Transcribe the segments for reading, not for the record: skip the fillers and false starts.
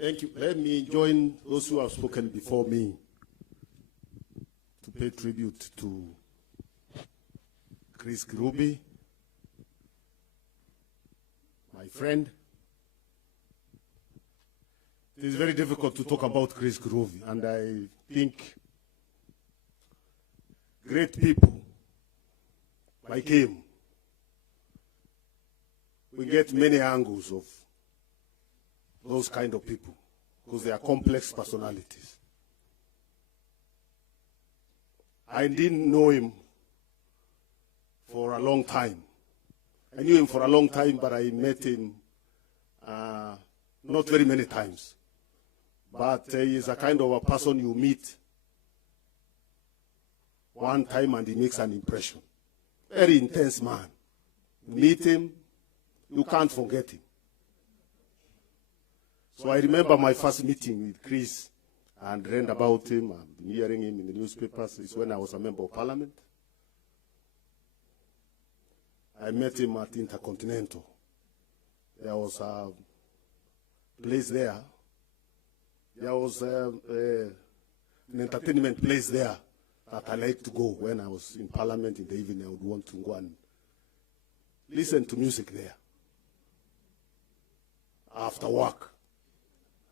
Thank you. Let me join those who have spoken before me to pay tribute to Chris KIRUBI, my friend. It is very difficult to talk about Chris KIRUBI, and I think great people like him, we get many angles of those kind of people because they are complex personalities. I didn't know him for a long time. I knew him for a long time, but I met him not very many times. But he is a kind of a person you meet one time and he makes an impression. Very intense man. You meet him, you can't forget him. So I remember my first meeting with Chris and read about him. I've been hearing him in the newspapers. It's when I was a member of parliament. I met him at Intercontinental. There was a place there. There was an entertainment place there that I liked to go when I was in parliament in the evening. I would want to go and listen to music there after work.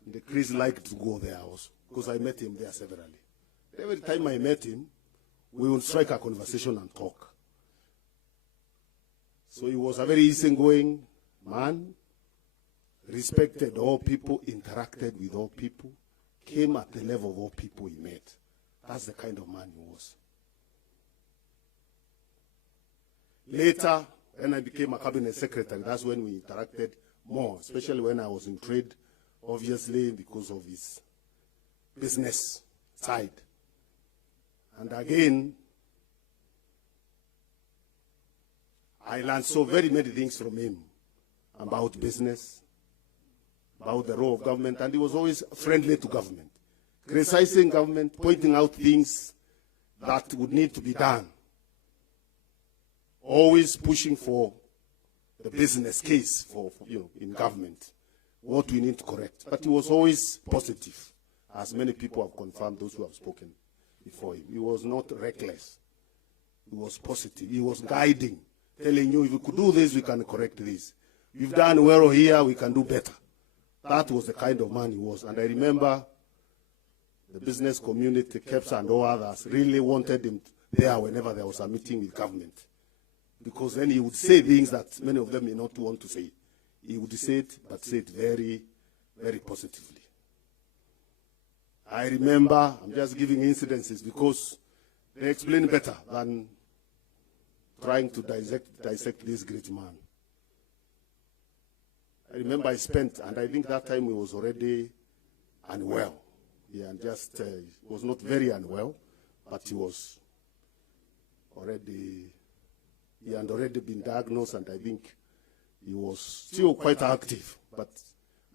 And the Chris liked to go there also because I met him there severally. Every time I met him, we would strike a conversation and talk. So he was a very easygoing man, respected all people, interacted with all people, came at the level of all people he met. That's the kind of man he was. Later, when I became a cabinet secretary, that's when we interacted more, especially when I was in trade, obviously because of his business side. And again, I learned so very many things from him about business, about the role of government, and he was always friendly to government, criticizing government, pointing out things that would need to be done, always pushing for the business case for in government, what we need to correct. But he was always positive, as many people have confirmed, those who have spoken before him. He was not reckless. He was positive. He was guiding, telling you, if we could do this, we can correct this. You've done well here, we can do better. That was the kind of man he was. And I remember the business community, KEPS and all others, really wanted him there whenever there was a meeting with government. Because then he would say things that many of them may not want to say. He would say it, but say it very, very positively. I remember, I'm just giving incidences because they explain better than trying to dissect this great man. I remember I spent, and I think that time he was already unwell. Yeah, and just was not very unwell, but he was already, he had already been diagnosed, and I think he was still quite active, but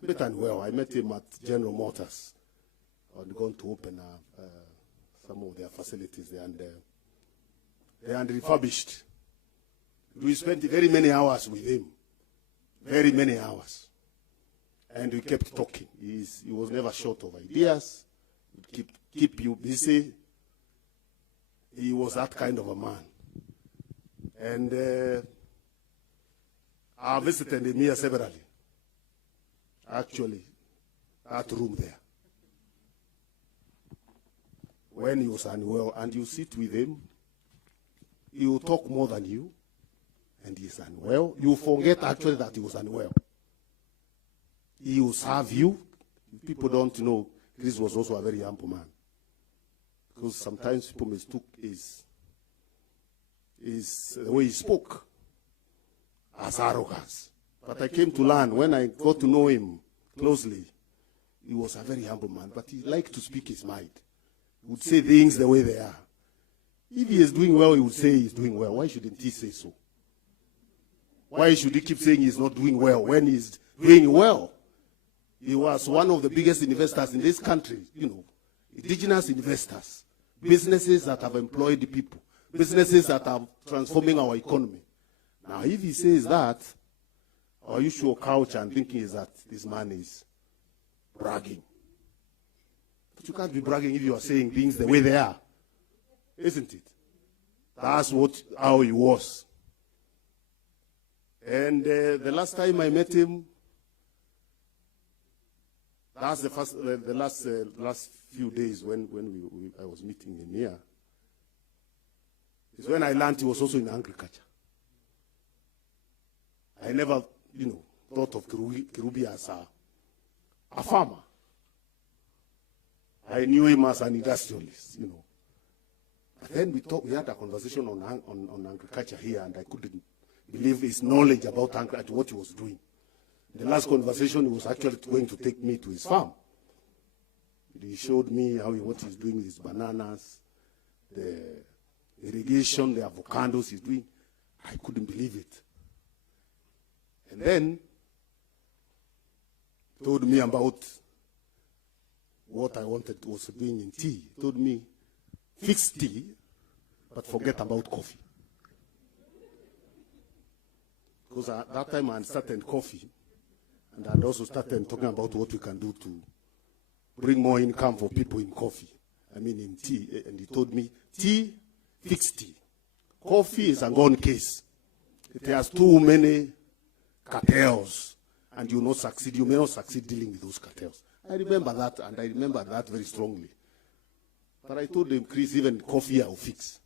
a bit unwell. I met him at General Motors. I had gone to open some of their facilities there, and they had refurbished. We spent very many hours with him, very many hours. And we kept talking. He was never short of ideas. He would keep you busy. He was that kind of a man. And I visited him here severally. Actually, that room there. When he was unwell, and you sit with him, he will talk more than you, and he's unwell. You forget actually that he was unwell. He will serve you. People don't know Chris was also a very humble man. Because sometimes people mistook his the way he spoke as arrogance. But I came to learn, when I got to know him closely, he was a very humble man, but he liked to speak his mind. He would say things the way they are. If he is doing well, he would say he's doing well. Why shouldn't he say so? Why should he keep saying he's not doing well when he's doing well? He was one of the biggest investors in this country, indigenous investors, businesses that have employed the people, businesses that are transforming our economy. Now, if he says that, or you show couch and thinking is that this man is bragging. But you can't be bragging if you are saying things the way they are, isn't it? That's how he was. And the last time I met him, that's the last few days when I was meeting him here, is when I learned he was also in agriculture. I never, thought of KIRUBI as a farmer. I knew him as an industrialist, But then we had a conversation on agriculture here, and I couldn't believe his knowledge about agriculture, what he was doing. The last conversation, he was actually going to take me to his farm. He showed me what he's doing with his bananas, the irrigation, the avocados he's doing. I couldn't believe it. And then told me about what I was doing in tea. He told me, fix tea, but forget about coffee. Because at that time I had started coffee, and I had also started talking about what we can do to bring more income for people in coffee. In tea. And he told me, tea, fix tea. Coffee is a gone case. It has too many cartels, and you will not succeed. You may not succeed dealing with those cartels. I remember that, and I remember that very strongly. But I told him, Chris, even coffee I'll fix.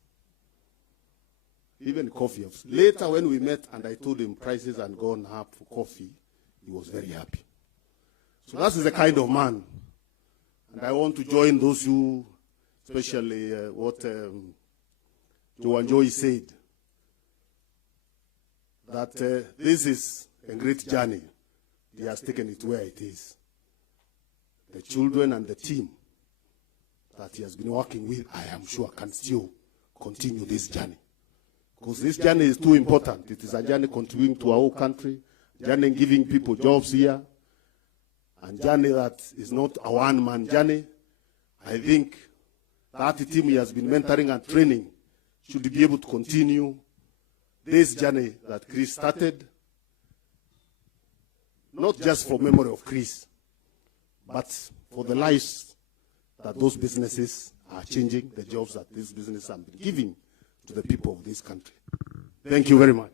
Even coffee. Later when we met and I told him prices had gone up for coffee, he was very happy. So that is the kind of man. And I want to join those who, especially what Joan Joy said, that this is a great journey. He has taken it where it is. The children and the team that he has been working with, I am sure, can still continue this journey. Because this journey is too important. It is a journey contributing to our whole country, journey giving people jobs here, and journey that is not a one-man journey. I think that team he has been mentoring and training should be able to continue this journey that Chris started, not just for memory of Chris, but for the lives that those businesses are changing, the jobs that these businesses have been giving to the people of this country. Thank you very much.